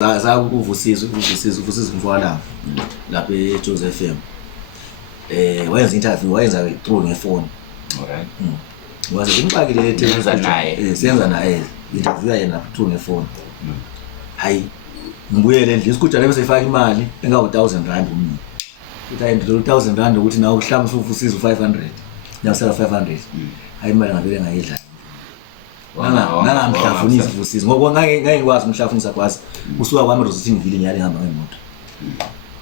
Uvusiswe Mfowalanga lapha eJoseph FM. Wayenza interview wayenza through ngefoni. Alright. Waze ngimphakile le senza naye. Senza naye interview yena through ngefoni. Hayi ngibuyele endlini isikujana bese ifaka imali engawu 1000 rand umnye. Uthi 1000 rand ukuthi nawe uhlamba uvusiswe 500. Nyawusela 500. Hayi imali ngavele ngayidla. Ngamhlafunisa uvusiswe ngoba ngeke ngikwazi umhlafunisa kwazi usuka kwami Rosity ngivile ngiyale ngihamba ngemoto.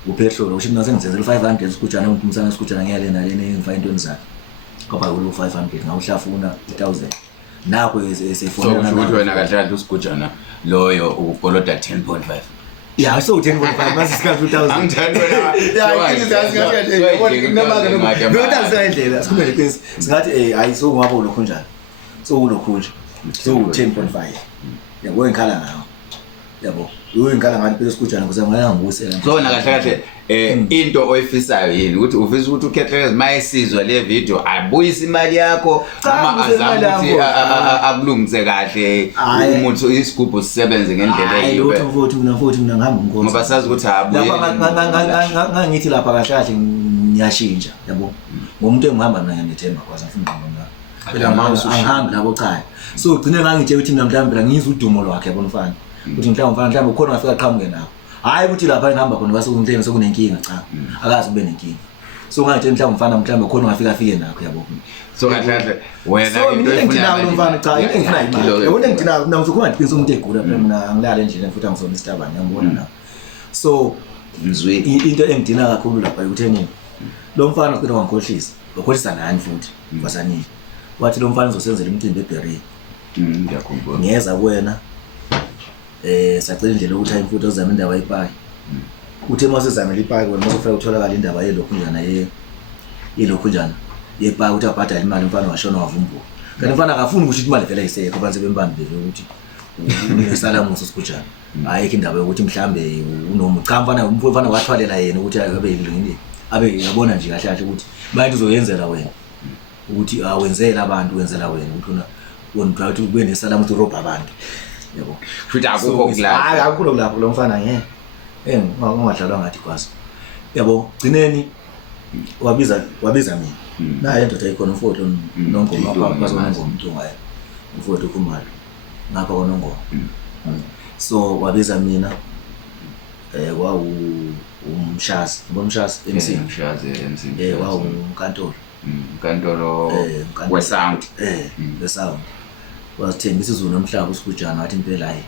Upetrol usho mina sengizenzela 500 isikujana umuntu umsana isikujana ngiyale nalena engifaka into zakhe. Ngoba ulo 500 ngawuhlafuna 1000. Nakho esefona ukuthi wena kahle kahle usigujana loyo ukoloda 10.5. Yeah, so 10.5 mase sikhathi 2000. Angithandi wena. Yeah, ithi zasingahle. Ngoba sayindlela sikumele iqinisi. Singathi hayi so ngaba ulokho njalo. So ulokho nje. So 10.5. Yabo ngikhala ngawo. Yabo. Uyingikhala ngathi phela isikujana ukuze ngayangibusela. So na kahle kahle into oyifisayo yini ukuthi ufisa ukuthi uKhethelezi mayisizwa le video abuyise imali yakho ama azama ukuthi akulungise kahle umuntu isigubhu sisebenze ngendlela eyiyo. Hayi futhi mina ngihamba ngikho. Ngoba sazi ukuthi abuye. Lapha ngithi lapha kahle kahle ngiyashintsha yabo. Ngomuntu engihamba naye ngethemba kwazi ngifuna ngqondo. Phela manje angihambi labo cha. So ugcine ngangitshela ukuthi mina mhlawumbe ngizwe udumo lwakhe yabona mfana. Ukuthi mhlawumbe ukhona wafika qhamuke nawo. Hayi ukuthi lapha ngihamba khona base umntene sekunenkinga cha. Akazi ube nenkinga. So ngangitshela mhlawumbe ukhona wafika afike nakho yabo. So kahle wena into efuna mfana cha into engifuna imali. Yabona ngidina mina uzokhona ngiphinza umuntu egula phela mina ngilala endlini futhi angisona isitabane ngiyambona nawo. So ngizwe into engidina kakhulu lapha ukuthi nini. Lo mfana uqeda wangikhohlisa. Ukhohlisa nani futhi basanini. Wathi lo mfana uzosenzela umcimbi eBerry. Ngiyakhumbula. Ngiyeza kuwena sacela indlela ukuthi ayimfuthi ozama indaba yepaki. Uthe mase zamela ipaki wena mase ufika utholakala indaba yelokhu njana yelokhu njana yepaki uthi abhadala imali mfana washona wavumbuka. Kanti mfana akafuni ukuthi imali vele isekho banze bembambile ukuthi unesala muso sikujana. Hayi indaba yokuthi mhlambe unomuntu cha mfana wathwalela yena ukuthi abe yilungile. Abe yabona nje kahle kahle ukuthi bayinto uzoyenzela wena. Ukuthi awenzela abantu wenzela wena ukuthi wona ukuthi ube nesala umuntu robha abantu. Yabo. Futhi akukho kulapha. Hayi akukho kulapha lo mfana ngeke. Ungadlalwa ngathi kwazi. Yabo, gcineni wabiza mina. Naye indoda ikhona umfowethu nongoma apha bazona ngoma umuntu ngaye. Umfowethu ukhumalo. Ngapha konongoma. So wabiza mina wawu umshazi, ngomshazi MC. Umshazi MC. Wawu unkantolo. Unkantolo wesound. Wesound. Wasithembisa izulu nomhlaba usikujana wathi impela hayi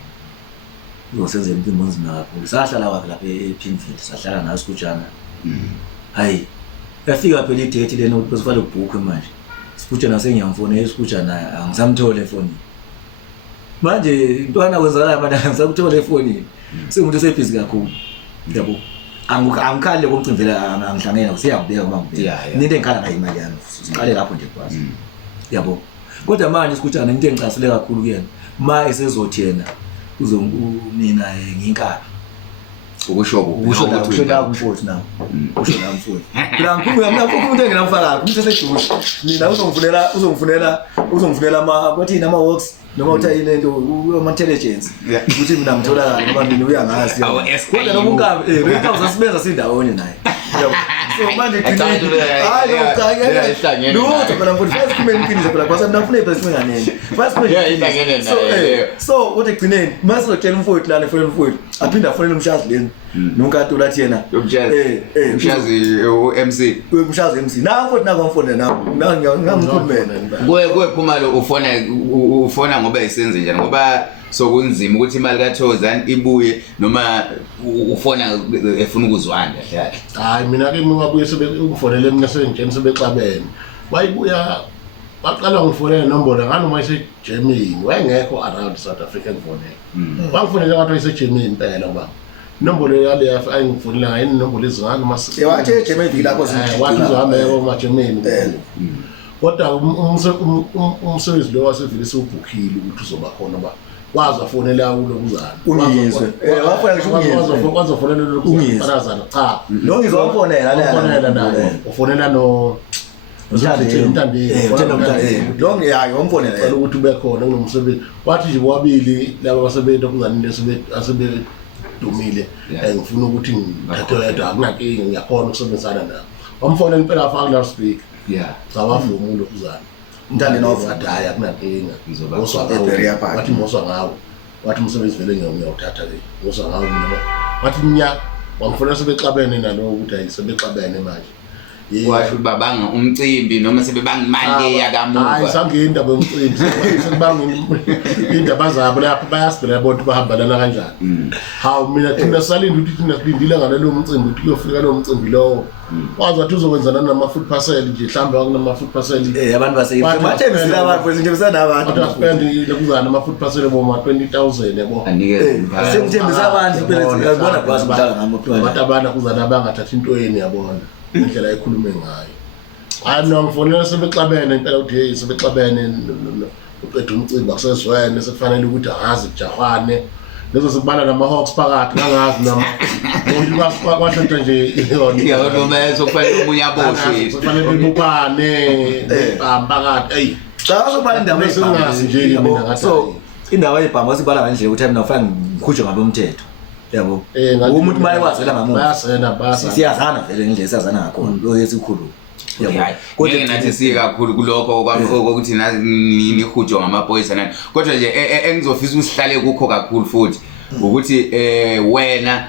uzosenzela impilo nzima kakhulu. Sahlala lapha ePinfield sahlala nayo isikujana. Hayi yafika phela idate lena ukuthi besifale ubhuku manje. Isikujana sengiyamfona isikujana angisamthole efoni. Manje intwana kwenzakala manje angisakuthola efoni. Sengumuntu osebhizi kakhulu. Yabo. Angikhali komcimbi vela angihlangene usiyangibeka ngoba ngibeka. Into engikhala ngayo imali yami. Siqale lapho nje kwazi. Yabo. Kodwa manje isikujana into engicasile kakhulu kuyena ma esezothi yena mina nginkaphi ukusho ukuthi la umfowethu nawo usho la umfowethu phela ngikhuluma mina umuntu engenamfaka umuntu eseduze mina uzongifunela bathini ama works noma uthayile into ama intelligence ukuthi mina ngitholakala ngoba mina uyangazi kodwa noma unkabi rekha usibenza sindawonye naye so manje hayi lokanye lutho phela mfowethu first comment phindisa phela kwase mina ngifuna ibhesi nganene first comment so uthi gcineni mase uzotshela umfowethu lana efuna umfowethu aphinda afonela umshazi leni nonkantolo athi yena umshazi uMC umshazi MC na mfowethu nakwamfonela nawo ngamkhulumela Khumalo ufona ngoba isenze njani ngoba sokunzima ukuthi imali kaThokozani ibuye noma ufona efuna ukuzwana kahle. Hayi mina ke ngingabuye ukufonela mina sengitshena sebexabene. Wayibuya waqala ngifonela inombolo nganoma iseGermany wayengekho around South African phone. Wangifonela ngathi wayeseGermany impela ngoba inombolo yale ayingifonela ngayo inombolo ezingani mase. Wathi eGermany viki lapho wathi uzohambeka eGermany. Kodwa umsebenzi lo wasevile sobhukhile ukuthi uzoba khona ba wazi afonela ulokuzana ungizwe wafuna ngisho ungizwe wazofonela ulokuzana cha lo ngizomfonela naye ufonela no Mthandeni lo ngiyayo ngomfonela ukuthi ube khona kunomsebenzi wathi nje wabili laba basebenza okuzanini asebe dumile ngifuna ukuthi ngithathe akunankinga ngiyakhona ukusebenzisana nabo wamfonela impela afaka la speak zawavuma uLokuzana umntana nowadaya akunankinga wathi moswa ngawo wathi umsebenzi vele ngiyawuthatha ke moswa ngawo mina wathi nya wamfonela sebexabene nalo ukuthi ayisebexabene manje washo babanga umcimbi noma sebebanga imali yakamuva hayi sangena indaba yomcimbi sekubanga indaba zabo lapho bayasibela bonke bahambalana kanjani hawu mina thina salinde ukuthi thina silindile ngalelo mcimbi ukuthi kuyofika lo mcimbi lowo wazi wathi uzokwenzana nama food parcel nje mhlawumbe akunama food parcel abantu baseyimathe abantu nje besanabantu baspendi Lokuzana ama food parcel boma 20,000 yabo anikeze sengithembisa abantu phela ngiyabona kwazi umdlalo ngamaplani abantu abana kuzana bangathathi intweni yabona indlela ekhulume ngayo ano ngifonela sebexabene impela ukuthi hey sebexabene uqeda umcimbi akusezwene sekufanele ukuthi angazi kujahwane lezo sikubala nama Hawks phakathi ngangazi nama kwahlanza nje noma sokufanele umunye aboshwe kufanele bebukane phakathi hey cha uzobala indawo esingazi nje mina ngathi so indawo yebhanga wasibala ngandlela ukuthi mina ufana ngikhujwe ngabomthetho yabo umuntu maye wazela ngamuntu bayasena siyazana vele ngendlela siyazana ngakhona lo yesikhulu yabo kodwa nathi sikakhulu kulokho ukuthi nihujwa ngamaphoyisa nani kodwa nje engizofisa usihlale kukho kakhulu futhi ukuthi wena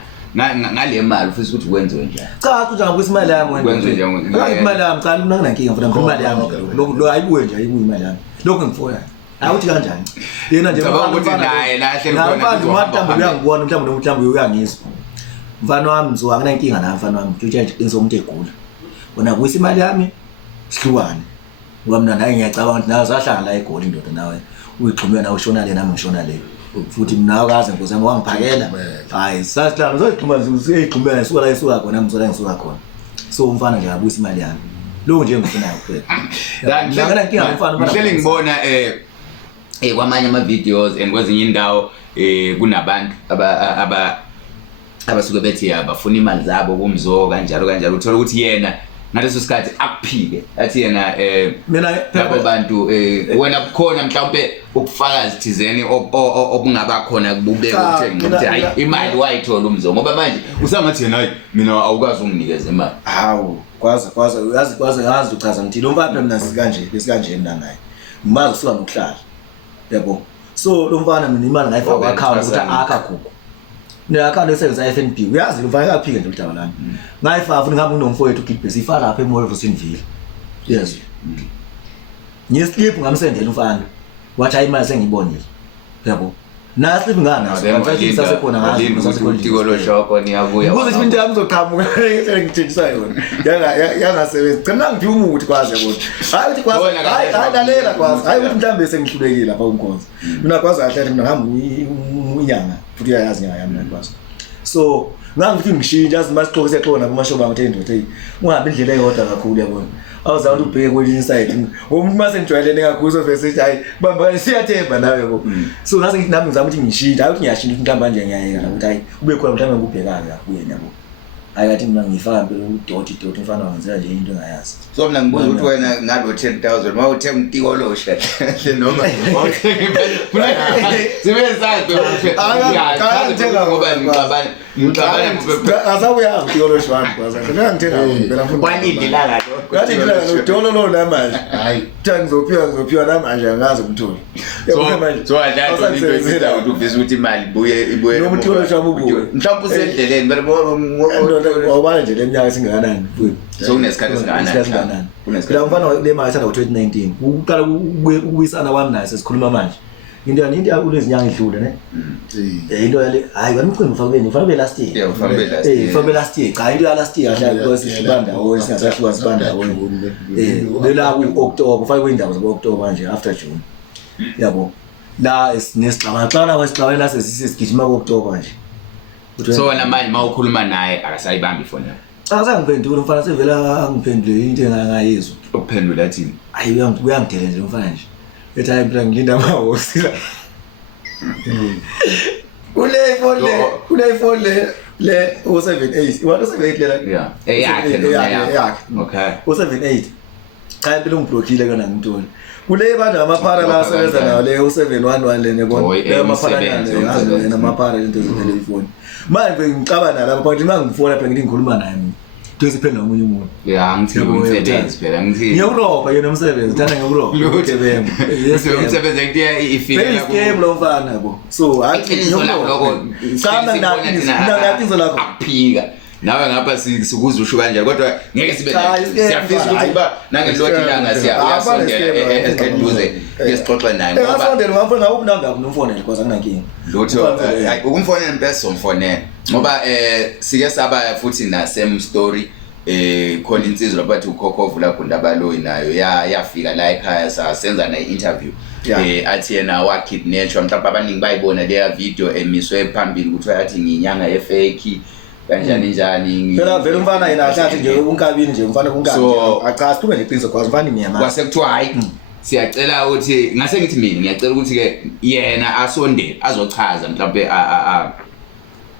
ngale mali ufisa ukuthi wenziwe njani cha ukuthi ngabuyisa imali yami wenziwe njani imali yami cha nginankinga ngifuna imali yami lo ayibuye nje ayibuye imali yami lokho ngifuna awuthi kanjani yena nje ngicabanga ukuthi naye lahle khona mhlawumbe uyangibona mhlawumbe uyangizwa mfana wami mzo anginankinga nawe mfana wami utshe ngizomuntu egula wona kuyisa imali yami sihlukane ngoba mina naye ngiyacabanga ukuthi nawe zahlala la eGoli indoda nawe uyixhumene nawe ushona le nami ngishona le futhi mina akaze nkosi yami wangiphakela hayi sahlala uzoyixhumana usiyixhumene suka la esuka khona ngizola ngisuka khona so umfana nje abuyisa imali yami lo nje ngifuna kuphela ngihleli ngibona kwamanye ama videos and kwezinye indawo kunabantu abasuke bethi abafuna imali zabo kumzo kanjalo uthola ukuthi yena ngaleso sikhathi akuphike athi yena mina labo bantu wena kukhona mhlawumbe ukufakazi thizeni obungaba khona kububeka ukuthi hayi imali wayithola umzo ngoba manje usangathi yena hayi mina awukazi unginikeze imali hawu kwazi uchaza ngithi lo mfana mina sikanje mina naye mazi usuka ngokuhlala yabo so lo mfana mina imali ngayifaka account ukuthi akagugu ne account esenza FNB uyazi mfana kaphike nje udaba lami ngayifaka futhi ngihamba unomfowethu Gilbert sifaka lapha eMall of Sinville yes ngislip ngamsendela umfana wathi hayi imali sengibonile yabo na slip ngana ngathi sasekhona ngazi utiko lo shoko niyabuya ukuze into yami izoqhamuka ngithengisa yona yangasebenzi cha ngithi umuthi kwazi yabo hayi ukuthi kwazi hayi lalela kwazi hayi ukuthi mhlambe sengihlulekile lapha umkhonza mina kwazi kahle mina ngihamba inyanga futhi uyayazi inyanga yami kwazi so ngangithi ngishintsha yazi masixoxe xona kumashoba ngathi indoda hey ungabe indlela eyodwa kakhulu yabona awuzawuthi ubheke kwelinye inside umuntu mase ngijwayelene kakhulu so vese hayi bamba siyathemba nawe yabo so ngase ngithi nami ngizama ukuthi ngishintsha hayi ukuthi ngiyashintsha ukuthi mhlawumbe manje ngiyayeka ukuthi hayi ube khona mhlawumbe ngubhekanga kuye yabo hayi kathi mina ngifaka impela udoti mfana wenzela nje into engayazi so mina ngibuza ukuthi wena ngalo 10,000 mawuthenga umtiko lo hle noma sibesazi ngiyathenga ngoba ngicabana asabuya umtiko lo shwani kwaza ngithenga phela mfuna kwanindilanga lo ngathi ngilanga udolo lo namanje hayi ngizophiwa namanje angazi umtholi so adlala into esida ukuthi uvisa ukuthi imali ibuye nomtiko lo shwani ubuye mhlawumbe usendleleni wabana nje leminyaka esingakanani futhi so kunesikhathi esingakanani phela mfana le mali sanga ngo2019 uqala ukubuyisana kwami naye sesikhuluma manje into ulezinyanga idlule ne into yale hayi wamcimbi ufake last year ufake last year cha into ya last year kahle because sibanda singasahluka sibanda lela ku-October ufake kwindawo zabo-October manje after June yabo la nesixaxana kwesixaxana la sesigijima ku-October nje so wena manje mawukhuluma naye akasayibambi phone yakho akasangiphendula umfana sevela angiphendule into engangayizwa ukuphendula athini hayi uyangidela nje umfana nje ethi hayi phela ngilinda amahosi la kule phone le 078 178 lela yakhe okay 078 cha phela ungiblockile kana ngintoni kule banda amaphara la asebenza nayo le 711 le nebona le amaphara namaphara into zetelefoni manje ngicabana lapha but mangifona phela ngithi ngikhuluma naye Kuse phela nomunye umuntu. Yeah, angithi umsebenzi phela ngithi. Ngiyuroba yena umsebenzi, thanda ngiyuroba. Uthebembe. Yes, umsebenzi ngithi ifika la ku. Game lo mfana yabo. So athi lokho sana ngathi lakho akuphika. Nawe ngapha sikuzwa usho kanjani kodwa ngeke sibe siyafisa ukuthi ba nangeloti langa siyasondela eseduze ngesixoxe naye ngoba asondela ngafuna ngawubunanga nomfonela because akunankinga. Lutho ukumfonela impela somfonela ngoba sike saba futhi na same story khona insizwa bathi ukhokhovu la Gundabaloyi nayo yafika la ekhaya sasenza na interview athi yena wa kidnapwa mhlawumbe abaningi bayibona le video emiswe phambili ukuthi athi nginyanga efake kanjani phela vele umfana yena ahlathi nje unkabini nje umfana kunkabi acha siphume leqiniso kwazi umfana imiyama kwase kuthiwa hayi siyacela ukuthi ngase ngithi mina ngiyacela ukuthi ke yena asondele azochaza mhlawumbe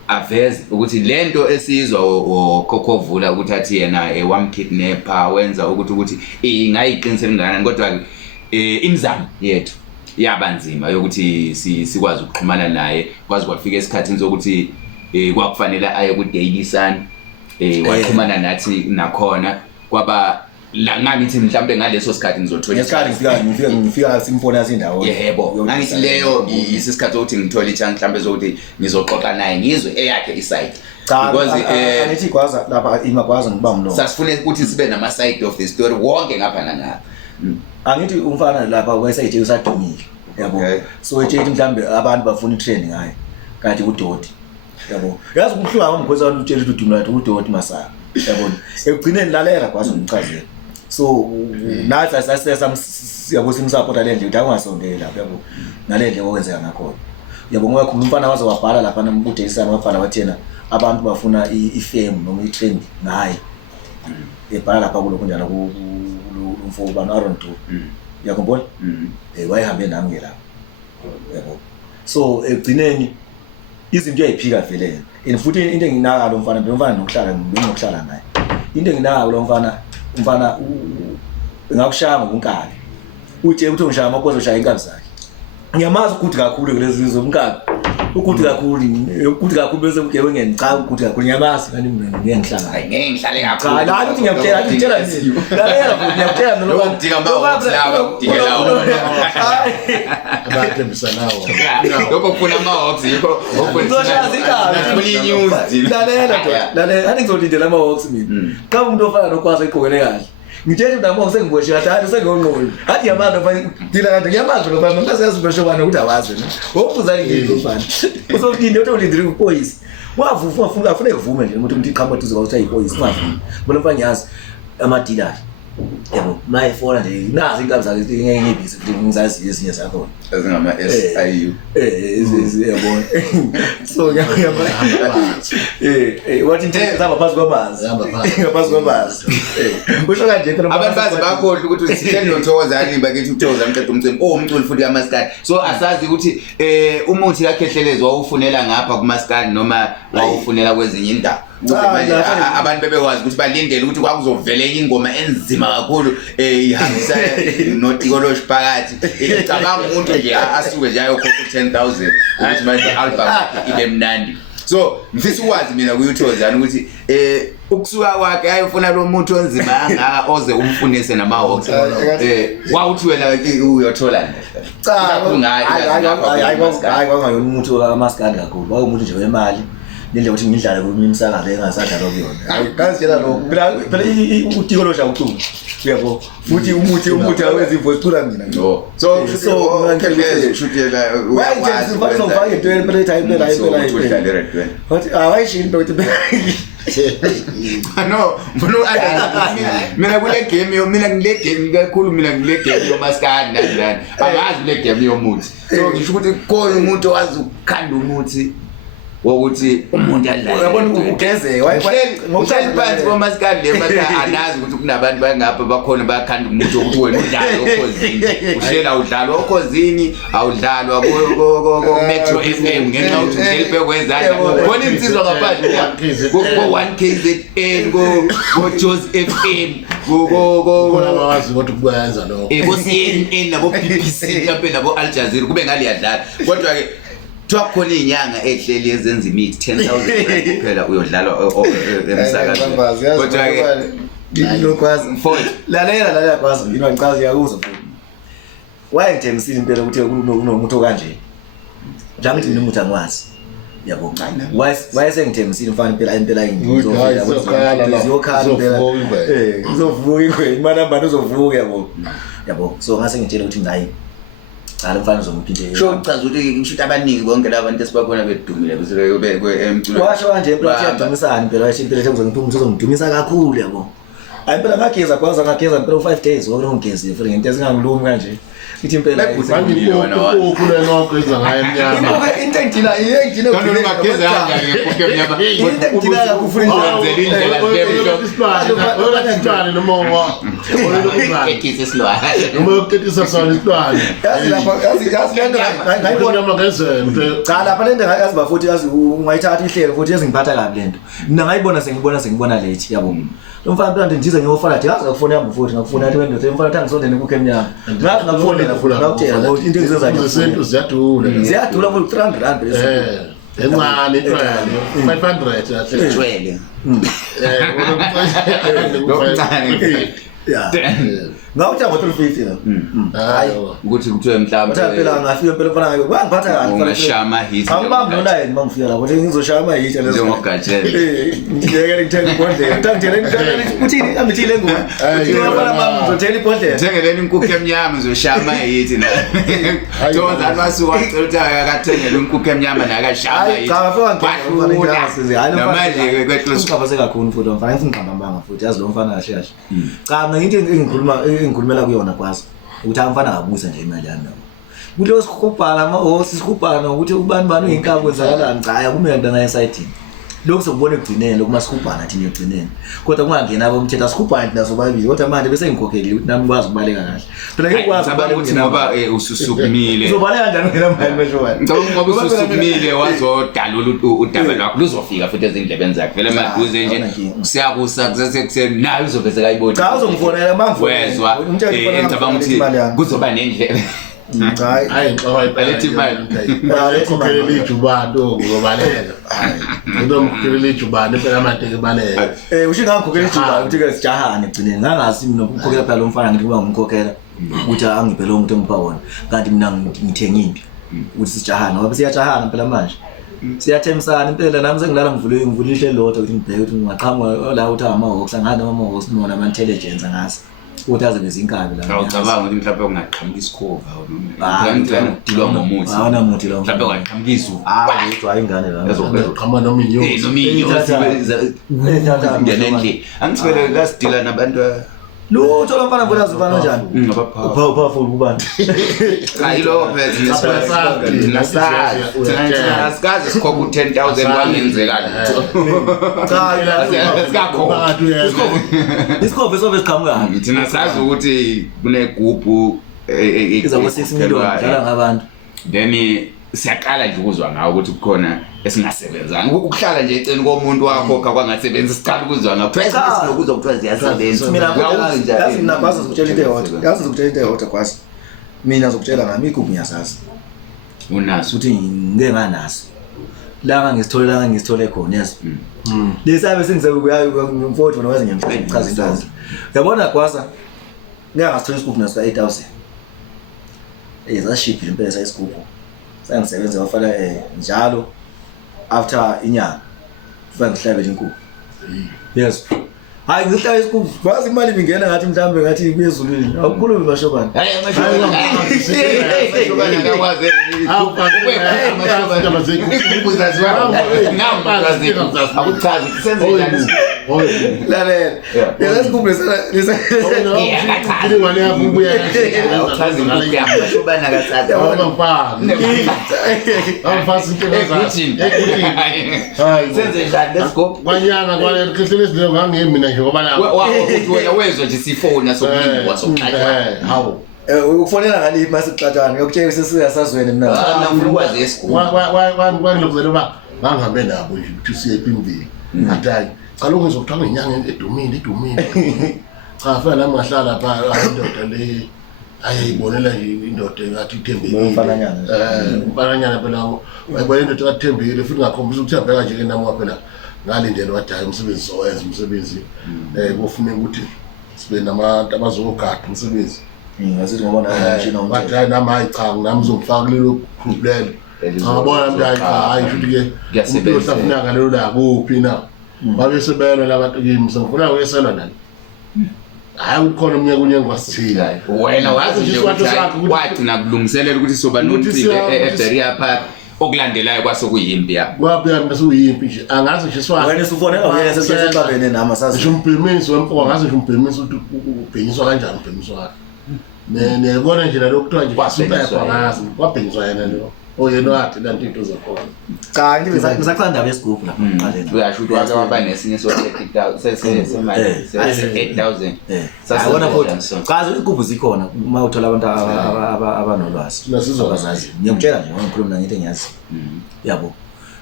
aveze ukuthi lento esizwa okhokhovula ukuthi athi yena wamkidnapper wenza ukuthi ingayiqinisela kangakanani kodwa imizamo yethu yabanzima yokuthi sikwazi ukuxhumana naye kwazi kwafika esikhathini sokuthi kwakufanele aye ku Daily Sun waxhumana nathi nakhona kwaba la ngithi mhlambe ngaleso sikhathi ngizothola ngesikhathi ngifika simfona yasindawo yebo ngithi leyo isikhathi sokuthi ngithole ichance mhlambe sokuthi ngizoxoxa naye ngizwe eyakhe iside because angithi kwaza lapha imagwaza ngiba umlomo sasifune ukuthi sibe nama side of the story wonke ngapha nangapha angithi umfana lapha wesayithe usadumile yabo so ethethi mhlambe abantu bafuna itrend ngaye kanti uDoti yabo yazi ukuhlunga ngomkhosi wami utshela ukuthi udumla uDoti Masaka yabo ekugcineni lalela kwazi umchazela so nathi asasesa yabo simsupport le ndle ukuthi angasondela yabo nale ndle okwenzeka ngakhona yabo ngoba khona umfana waze wabhala lapha namubudeyisana wabhala wathena abantu bafuna ifame noma itrend ngaye ebhala lapha kuloko njalo kumfo bana Aaron Tu yakubona wayihambe nami ngelapha yabo so ekugcineni izinto yayiphika vele futhi into enginaka lo mfana nokuhlala naye into enginaka lo umfana ngakushaya ngokunkani uthi ukuthi ngishaya amakozo ushaya inkabi zakhe ngiyamazi ukuthi kakhulu kulezi zomkabi ukuthi kakhulu bese ugebengu cha ukuthi kakhulu ngiyamazi kanti mina ngiyangihlala hayi ngeke ngihlale kakhulu cha la ukuthi ngiyakutshela nini lalela futhi ngiyakutshela noma ukudinga ukudingela abathembisanawo lokho kufuna ama-hawks yikho lalela athi ngizolindela ama-hawks mina xa umuntu ofana nokwazi eqokele kahle ngithethe ndamo sengiboshwe hathi sengonqoli hathi yamanje mfana dila kanti ngiyamazi lo mfana ngasiyazibesho bana ukuthi awazi ne ubuzani ngizwe mfana uzolinde uthi ulindile upolice wavuka afuna kuvume nje umuntu iqhamuka tuze ukuthi ayipolice ngafuni bona mfana ngiyazi ama dealers yebo mayifona nje nazi inkabi zakhe ngeke ngibhizi futhi ngizazi ezinye zakho ezingama SIU yebo so ngiyaba wathi into zaba phansi kwamanzi ngaphansi kwamanzi kusho kanje phela abantu bakhohle ukuthi sihleli noThokozani bakithi uThokozani qeda umcimbi umculi futhi kaMaskandi so asazi ukuthi umuthi kaKhehlelezi wawufunela ngapha kuMaskandi noma wawufunela kwezinye indawo abantu bebekwazi ukuthi balindele ukuthi kwakuzovela ingoma enzima kakhulu ihambisa noTikoloshi phakathi icabanga umuntu nje asuke nje ayokhokha 10,000 ukuthi manje album ibe mnandi so ngifisa ukwazi mina kuYouTubeZani ukuthi ukusuka kwakhe ayofuna lo muntu onzima anga oze umfunise nama-hawks wawuthi wena uyothola cha hayi kwangayona umuntu kaMaskandi kakhulu wawumuntu nje wemali nendlela ukuthi ngidlale kumisakazo engasadlala kuyona ngazitshela lokho phela uTikoloshi awucula yabo futhi umuthi awenza ivoice cula mina no so ngeke shutela wathi ufake into phela ithi phela wathi awayishini ukuthi no mina kule game kakhulu mina ngile game yoMaskandi nani angazi le game yomuthi so ngisho ukuthi khona umuntu owazi ukukhanda umuthi wokuthi umuntu adlala uyabona ugeze ngokuhleli phansi koMaskandi lematha anazi ukuthi kunabantu bangapha bakhona bayakhanda umuntu ukuthi wena udlala okhozini uhlela udlala okhozini awudlalwa ko Metro FM ngenxa ukuthi uhleli bekwenzani khona insizwa ngaphandle ko 1KZN ko Jozi FM khona abawazi ukuthi kuyenza lokho ko CNN nabo BBC mhlawumbe nabo Al Jazeera kube ngali yadlala kodwa ke kuthiwa khona inyanga ehleli ezenza imithi 10,000 kuphela uyodlala emsakazweni kodwa ke lokwazi mfowethu lalela kwazi ngicazile yakuzwa futhi wayengithengisile impela ukuthi kunomuntu okanje la ngithi nomuntu angwazi yabo wayesengithengisile mfana impela uzovuka ingwe imana abantu uzovuka yabo so ngase ngitshela ukuthi ngayi ala mfana uzomuphinde sho uchaza ukuthi ngisho abaningi bonke labantu esibakhona bedumile bese emculo washo kanje impela siyadumisana impela washo impela ngizongipha umuntu uzongidumisa kakhulu yabo impela ngageza kwanza ngageza impela 5 days ngongeze free into ezingangilumi kanje ithi impela ukule nokho ngayo emnyama into engidila yengidila ungageza kanjani emnyama ngidila kufree isibani noma ekise silwane noma uketisa sona isibani yazi lento ngayibona magazelo cha lapha lento ngayazi bafuthi yazi ungayithatha ihlelo futhi ezingiphatha kabi lento mina ngayibona sengibona lethi yabo lo mfana phela ndize ngiyofana yazi akufona yami futhi ngakufuna athi wena ndoda mfana thangisondene kukho emnyama ngazi ngakufona ngakutshela ukuthi into engizenza izinto ziyadula for 300 rand encane itwele 500 yahle jwele ngawutha ngo350 la hayi ukuthi kuthiwe mhlawumbe phela ngafika phela mfana ngayo kwangiphatha kahle ungashama hit angibambi online mangifika lapho ngizoshaya ama hit lezo njengogatshela ngiyeke ngithenge ibhodlela ngithengele uthini ambithile ngoma ngiyafana mama ngizothela ibhodlela thengeleni inkukhu emnyama uzoshama hit na Jonza alwasuka ukuthi akathengele inkukhu emnyama nakashama hit cha bafika ngiyasiza namanje kweclose ngicabase kakhulu futhi mfana ngingqambambanga futhi yazi lo mfana kahle kahle cha mina into engikhulumela kuyona kwazi ukuthi amfana ngabuza nje imali yami nabo ukuthi osikubhala ama-hosi sikubhala nokuthi ubani uyinkabi kwenzakalani cha akumele ntana esayidini lokhu sokubona ekugcineni kuma sikubhala thina ekugcineni kodwa kungangena abomthetho asikubhala naso babili kodwa manje bese ngikhokheli ukuthi nami kwazi ukubaleka kahle phela ngeke kwazi ukubaleka ukuthi ngoba ususukumile uzobaleka kanjani ngena mali meshwana ngicabanga ngoba ususukumile wazodalula udaba lwakho luzofika futhi ezindlebeni zakhe vele maduze nje siyakusa kusesekutheni nayo uzoveze kayibona cha uzongifonela wezwa ngicabanga ukuthi kuzoba nendlela hayi balethi imali ukhokhela ijubane ngobaleka unomkhokhela ijubane phela amateke baleka usho ngangikhokhela ijubane ukuthi ke sijahane egcineni ngangazi mina ukukhokhela phela lo mfana ngithi kuba ngimkhokhela ukuthi angiphe lo muntu engipha wona kanti mina ngithenga impi ukuthi sijahane ngoba siyajahana phela manje siyathemsana impela nami sengilala ngivule ihle lodwa ukuthi ngibheke ukuthi ngaqhamuka la uthi ama-hawks angani ama-hawks nona ama-intelligence angasi ukuthi aze bezinkabi la ngicabanga ukuthi mhlawumbe ungaqhamuka isikhova noma ngidilwa ngomuthi awona muthi lo mhlawumbe ungaqhamuka izuba yedwa ingane la qhama noma inyosi ngene endle angithwele lasidila nabantu lutho lo mfana bona zibana kanjani powerful kubantu ayilo phela nasikaze sikhokha 10,000 kwangenzekala cha sikakho isikhobe sobe siqhamuka thina sazi ukuthi kunegubhu izabo 6 million dlala ngabantu then siyaqala nje ukuzwa ngawo ukuthi kukhona esingasebenzanga ukuhlala nje eceni komuntu wakho kwangasebenzi siqala ukuzwa ngawo phela sinokuzwa ukuthi ziyasebenza mina yazi mina kwazi ukutshela into eyodwa yazi ukutshela into eyodwa kwazi mina ngizokutshela ngami igubhu ngiyasazi unaso ukuthi ngeke nganaso la ngisithole khona yazi lesabe sengizokuya ngimfowethu nokwazi ngimchaza into yabona kwaza ngeke ngasithola isigubhu naso 8,000 ezashiphi impela sayisigubhu sangisebenza wafala njalo after inyanga kufanele ngihlabe inkukhu yes hayi ngihlaba isikubhu kwazi imali bingena ngathi mhlambe ngathi kuyezulwini awukhulumi bashobani hayi amashobani akakwazi akuchazi senze njani lalela lesikubhu ingane yakho ubuya uchazi inkukhu yamashobani akasazi awufasi into hayi senze njani lesikubhu kwanyanga kwalekhele izinto ngangemi mina nje ngoba ukuthi wena wezwa nje sifona sokuliwa sokuxaxa hawo ukufonela ngani masixatshana ngiyokutshela sesiyasazwene mina ngifuna ukwazi esikubhu kwangilokuzela ba ngangihambe nabo nje ukuthi siye ePimville atayi kaloku ngizokuthenga inyanga edumile cha fela nami ngahlala pha indoda le ayibonela nje indoda engathi ithembekile Umfananyana. Umfananyana phela wayibona indoda engathi ithembekile futhi ngakhombisa ukuthembeka nje kenami phela ngalindela wathi hayi umsebenzi sowenza umsebenzi kufuneka ukuthi sibe nabantu abazogada umsebenzi ngasithi ngoba nashina bathi hayi nami hayi cha nami uzongifaka kulelo group lelo ngabona mntu hayi futhi ke umuntu osafuna ngalelo la kuphi na babe sebelwa labantu kimi sengifuna uyeselwa nani hayi ukhona umnyaka unye ngwasithila wena wazi nje wathi nakulungiselela ukuthi soba nomcimbi eBeria Park okulandelayo kwasokuyimpi ya kwaphela mina sokuyimpi nje angazi nje swakhe wena usufonela wena sesibabene nama sazi ngisho umbhemisi wempoka ngazi nje umbhemisi ukuthi ubhenyiswa kanjani umbhemisi wakhe nebona nje nalokho kuthiwa nje kwasupepha ngazi kwabhenyiswa yena lo oyena wathi lanto into zakhona cha ngisaqanda besigubhu la qaleni uyasho ukuthi wake waba nesinye so 8,000 semali 8,000 sasibona futhi chaza igubhu zikhona uma uthola abantu abanolwazi nasizokwazi ngiyakutshela nje ngikhuluma ngithi ngiyazi yabo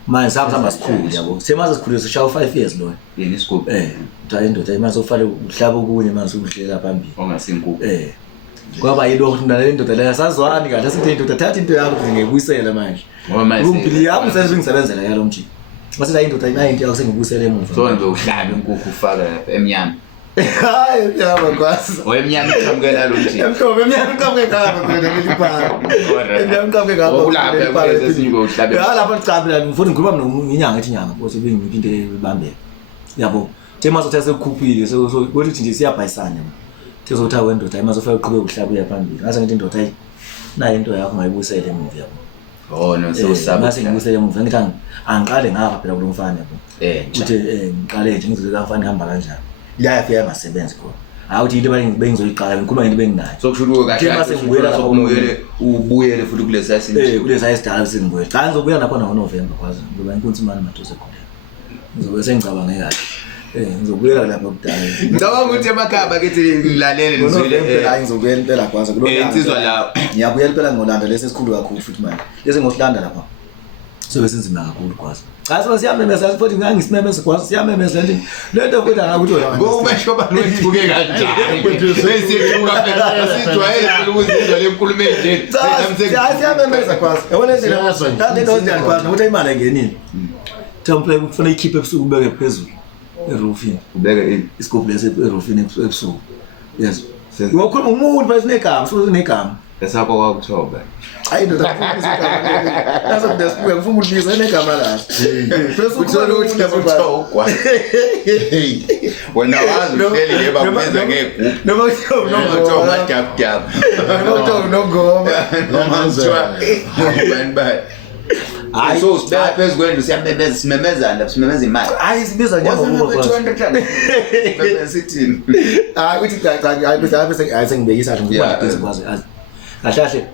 manje sahamba sikhulu yabo semaze sikhulu sishaya 5 years lo yini isigubhu utha indoda imase ufale uhlaba okunye manje udlela phambili ongasinkukhu kwaba yilokho mntana le ndoda leya sazwani kahle sithi indoda thatha into yakho ngiyibuyisela manje umbili yami sengisebenzela yalo mjini mase la indoda ayinto yakho sengibuyisela emuva so nje uhlaba inkukhu ufaka emnyama hayi yaba kwasa oyemnyama iqhamukela lo mjini emhlobo emnyama iqhamuke ngapha phela ngeliphala emnyama iqhamuke ngapha okulapha esesinike uhlabe lapha licabela ngifuna ngikhuluma inyanga ethi inyanga bose bengiphi into ebambeka yabo tema sothi sekukhuphile so kuthi nje siyabhayisana sizotha wendoda imaze ufike uqhubeka uhlaba uya phambili ngase ngithi indoda ayi nayo into yakho mayibuyisele emuva yabo no so saba ngase ngibuyisele emuva ngithi angiqale ngapha phela kulomfana yabo uthi ngiqale nje ngizoke kafana ihamba kanjani iyafika ngasebenza khona hayi uthi into bengizoyiqala ngikhuluma ngento benginayo so kusho kahle mase ngibuyela lapha ubuyele futhi kulesa sini kulesa isidala singibuyela cha ngizobuya lapha November kwazi ngoba inkunzi imali madoze khona ngizobe sengicabanga kahle ngizobuyela lapha kudala ngicabanga ukuthi emakhaba kethi ngilalele nizwele hayi ngizobuyela impela kwazi insizwa la ngiyabuyela impela ngolanda lesi esikhulu kakhulu futhi manje lesi ngosilanda lapha sobe sinzima kakhulu kwazi cha so siyamemeza futhi ngangisimemeza kwazi siyamemeza lento futhi akakuthi wena ngoba shoba lwethuke kanjani lesithuka phela sijwayele ukuzizwa lenkulumo enje siyamemeza kwazi yabona indlela lento ozidala kwazi nokuthi imali engenile template kufanele ikhiphe ebusuku ubeke phezulu eroofini ubeke isigubhu lesi eroofini ebusuku yes ngokhuluma umuntu bese negama futhi negama esapho kwakuThoba hayi ndoda naso ndesibuya ngifuna uliza negama la phezulu uthola ukuthi ngabuthogwa wena wazi uhleli yeba kubenza ngegroup noma Thoba dab nongoma nomanzwa bani hayi so sibeka phezulu kwendlu simemezana simemeza imali hayi sibiza njengoba 200 sithini hayi uthi hayi sengibekisa nje ngoba ngizokwazi kahle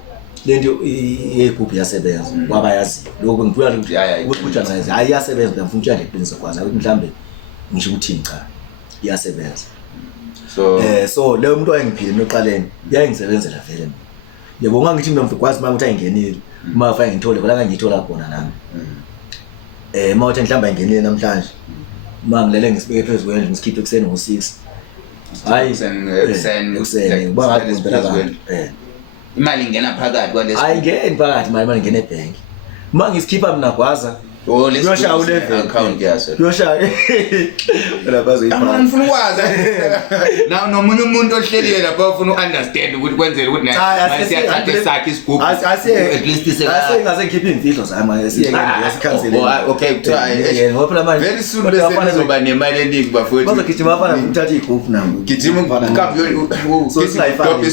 lento yegroup yasebenza kwaba yazi lokho ngibuya ukuthi ngazi hayi yasebenza ngifuna ukuthi ngiqinise kwazi ukuthi mhlambe ngisho ukuthi cha iyasebenza so leyo umuntu wayengiphile noqaleni yayengisebenzela vele yebo ngangithi mina mfukwazi manje ukuthi ayingenile uma afike ngithole la ngangithola khona nami mawuthi mhlamba ingenile namhlanje uma ngilele ngisibeke phezulu kwendlu ngisikhiphe ekseni ngo6 hayi ekseni bangathi ngizibela kanti imali ingena phakathi kwalesi ayingeni phakathi imali ingena ebank uma ngisikhipha mina gwaza yosha ulevel account yaso yosha labazo imali ngifuna ukwazi na nomunye umuntu ohleliye lapha ufuna uunderstand ukuthi kwenzele ukuthi naye siyathatha sakhe isigubhu at least ngase ngikhiphe imfihlo zami siyeke yasikhansele okay try ngoba phela manje very soon bese nizoba nemali eningi bafowethu bazogijima bafana ukuthatha igroup nami gijima kambi so singayifani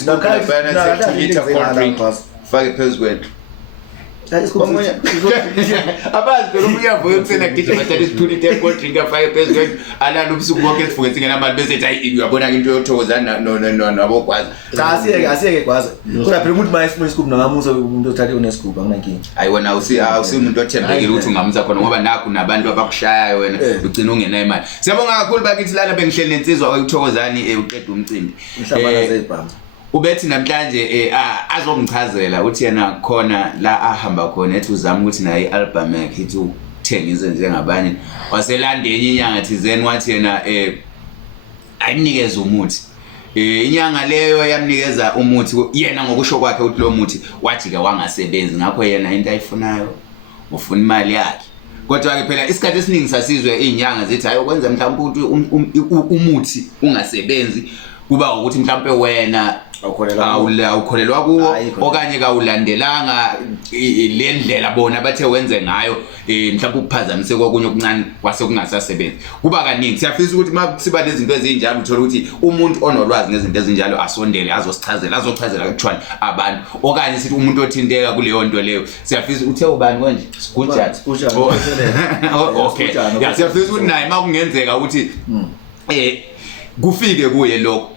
fake phezulu kwethu abazi phela umuntu uyavuka ekuseni agijima bathatha isithuli te-cold drink afake phezulu kwethu alala ubusuku bonke sivuke singenamali bese ethi hayi uyabona-ke into yothokozana nabogwaza cha asiyeke gwaza kodwa phela umuntu uma efuna isigubhu nangamusa umuntu othathe unesigubhu anginankinga hayi wena awusi umuntu othembekile ukuthi ungamusa khona ngoba nakho nabantu abakushayayo wena ugcina ungena imali siyabonga kakhulu bakithi lana bengihleli nensizwa ukuthokozani uqeda umcimbi ubethi namhlanje azongichazela uthi yena khona la ahamba khona ethi uzama ukuthi naye i-album yakhe ithi uthengise njengabanye waselanda enye inyanga thizeni wathi yena ayinikeze umuthi inyanga leyo yamnikeza umuthi yena ngokusho kwakhe ukuthi lo muthi wathi ke wangasebenzi ngakho yena into ayifunayo ufuna imali yakhe. Kodwa ke phela isikhathi esiningi sasizwe izinyanga zithi hayi ukwenza mhlawumbe ukuthi umuthi ungasebenzi kuba ukuthi mhlawumbe wena awukholelwa kuwo okanye kawulandelanga le ndlela bona bathe wenze ngayo mhlawumbe ukuphazamise kokunye okuncane kwase kungasasebenzi. Kuba kaningi siyafisa ukuthi masiba nezinto ezinjalo uthola ukuthi umuntu onolwazi ngezinto ezinjalo asondele azochazela actually abantu okanye sithi umuntu othinteka kuleyo nto leyo siyafisa uthe ubani konje Sigujana. Okay siyafisa ukuthi naye makungenzeka ukuthi kufike kuye lokho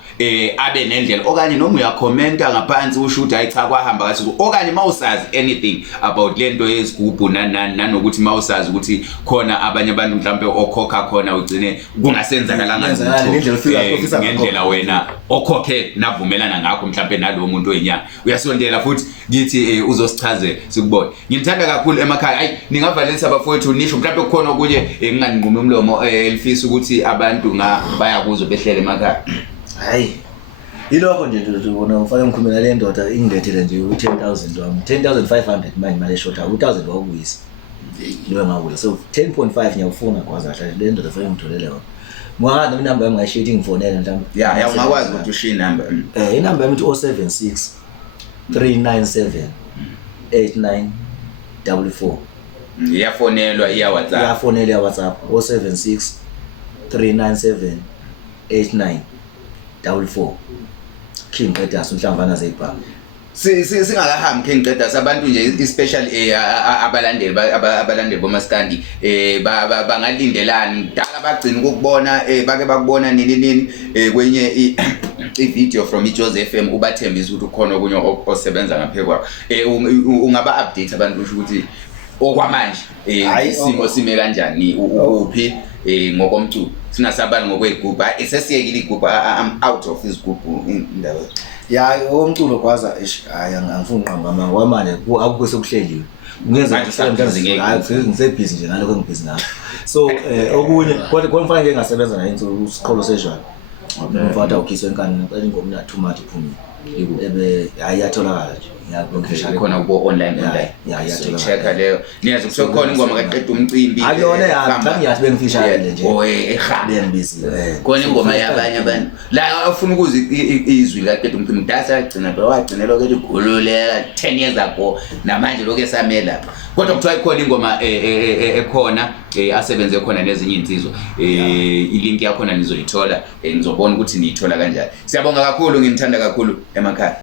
abe nendlela okanye noma uyakhomenta ngaphansi usho ukuthi hayi cha kwahamba kathi okanye mawusazi anything about lento yezigubhu nanokuthi mawusazi ukuthi khona abanye abantu mhlawumbe okhokha khona ugcine kungasenzakalanga ngendlela wena okhokhe navumelana ngakho mhlawumbe nalowo muntu oyinyanga uyasondela futhi ngithi uzosichazela sikubone. Ngimthanda kakhulu emakhaya hayi ningavalisa abafowethu nisho mhlawumbe kukhona okunye nginganqumi umlomo elifisa ukuthi abantu bayakuzo behlele emakhaya. Hayi ilokho nje ubona ufake ngikhulumela le ndoda ingilethele nje u10,000 wami 10,500 manje imali eshota u1000 wakuyisa leyo ngakule so 10.5 ngiyafuna kwazahle le ndoda ufake ngitholele yona mwana inamba yami ngayishithi ngifonela mhlawumbe ya ungakwazi ukuthi ushiye inamba inamba yami 076 397 8944 iyafonelwa iya WhatsApp 076 397 8944 King Unhlamvana zeyibhanga singakahambi ke ngiqeda sabantu nje especially abalandeli bomaskandi bangalindelani dala bagcina ukubona bake bakubona nini kwenye i-video from iJozi FM ubathembisa ukuthi ukhona okunye osebenza ngaphekwa ungaba update abantu usho ukuthi okwamanje isimo sime kanjani uphi ngokomculo sinasabani ngokwegroup esesiyekile igroup I'm out of this group indawo ya omculo kwaza hayi angifuni uqamba manje kwamanje akukho sekuhleliwe ungenza ngisebusy nje ngalokho engibusy ngakho so okunye kodwa kufanele ngeke ngasebenza naye isiqholo sejwana umfata ukhiswe enkani ngicela ingoma na too much iphumile ebe ayatholakala nje ngiyabonga khona kubo online ya check leyo niyazi kusekhona ingoma kaqeda umcimbi akuyona ya ngiyathi bengifishayele nje ekhaya busy khona ingoma yabanye abantu la afuna ukuza izwi kaqeda umcimbi dasa agcina wagcinelwa ke igoluleka 10 years ago namanje lokho esamela kodwa kuthiwa ikhona ingoma ekhona asebenze khona nezinye insizwa ilink yakho nizoyithola ngizobona ukuthi niyithola kanjani. Siyabonga kakhulu ngimthanda kakhulu emakhaya.